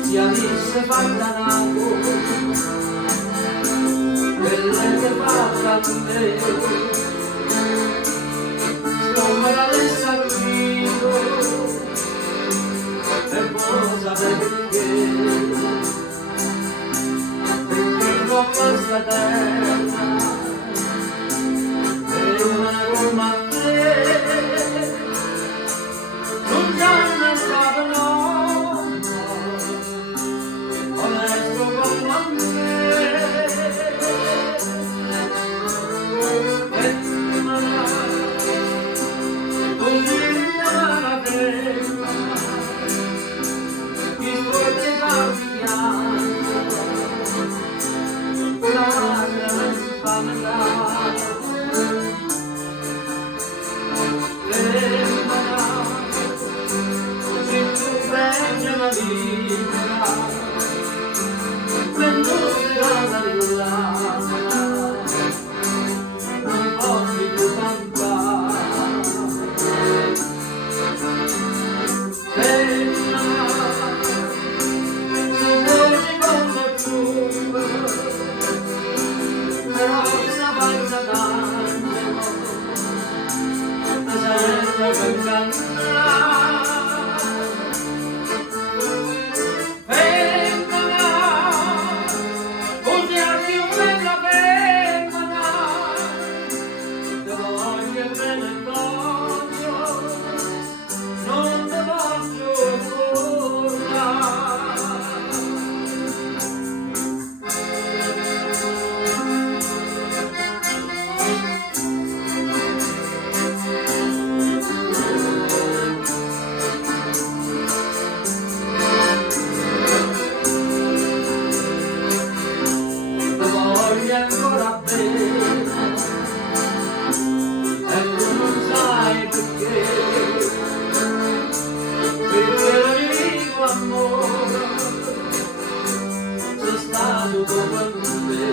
Si avesse fatto quelle che faccia a me, scomoda del saluto e posa perché non questa terra è una Roma a te, non c'hanno stato no, onesto come a me, e così la terra mi scorge cambiando la grande la vita, l'industria dell'acqua, non posso più cantare. Tu voci come tu, però una faccia d'angelo, sempre per cantare. Ancora bene e tu non sai perché vivo amore sei stato dopo me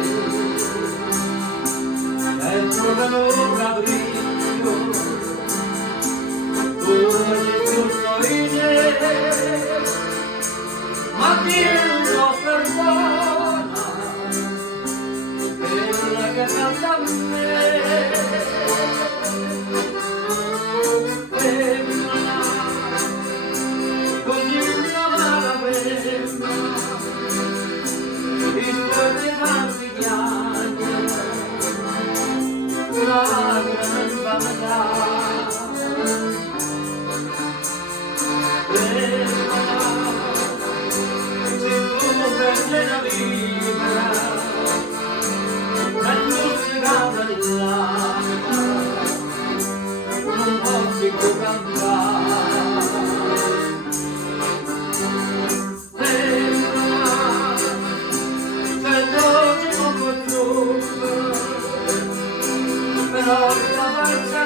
e come non capriccio tu sei giusto in te ma Dio lo perdona che canta a me femmina così una femmina i tuoi tanti pianti una gran vanità femmina se tu perdi la vita non posso più cantare se dolce come tu però la faccia